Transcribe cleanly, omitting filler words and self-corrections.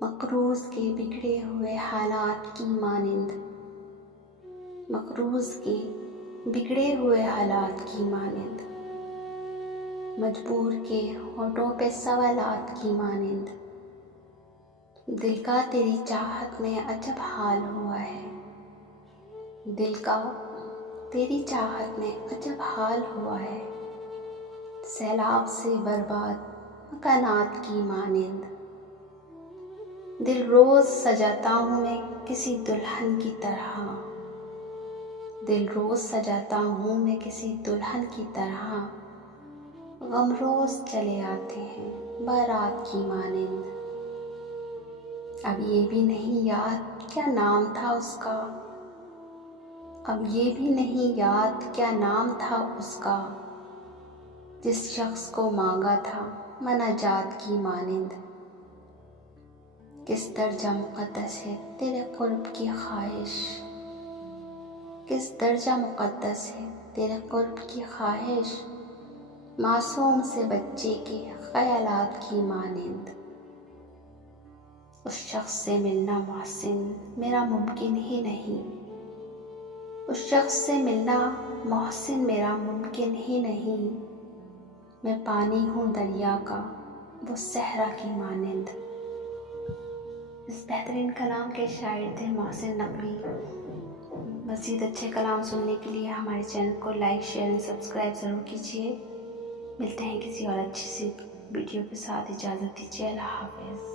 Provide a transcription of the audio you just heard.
مقروض کے بگڑے ہوئے حالات کی مانند، مقروض کے بگڑے ہوئے حالات کی مانند، مجبور کے ہونٹوں پہ سوالات کی مانند، دل کا تیری چاہت میں عجب حال ہوا ہے، دل کا تیری چاہت میں عجب حال ہوا ہے، سیلاب سے برباد مکانات کی مانند، دل روز سجاتا ہوں میں کسی دلہن کی طرح، دل روز سجاتا ہوں میں کسی دلہن کی طرح، غم روز چلے آتے ہیں بارات کی مانند، اب یہ بھی نہیں یاد کیا نام تھا اس کا، اب یہ بھی نہیں یاد کیا نام تھا اس کا، جس شخص کو مانگا تھا مناجات کی مانند، کس درجہ مقدس ہے تیرے قرب کی خواہش، کس درجہ مقدس ہے تیرے قرب کی خواہش، معصوم سے بچے کے خیالات کی مانند، اس شخص سے ملنا محسن میرا ممکن ہی نہیں، اس شخص سے ملنا محسن میرا ممکن ہی نہیں، میں پانی ہوں دریا کا وہ صحرا کی مانند۔ اس بہترین کلام کے شاعر تھے محسن نقوی۔ مزید اچھے کلام سننے کے لیے ہمارے چینل کو لائک، شیئر اور سبسکرائب ضرور کیجیے۔ ملتے ہیں کسی اور اچھی سی ویڈیو کے ساتھ، اجازت دیجیے، اللہ حافظ۔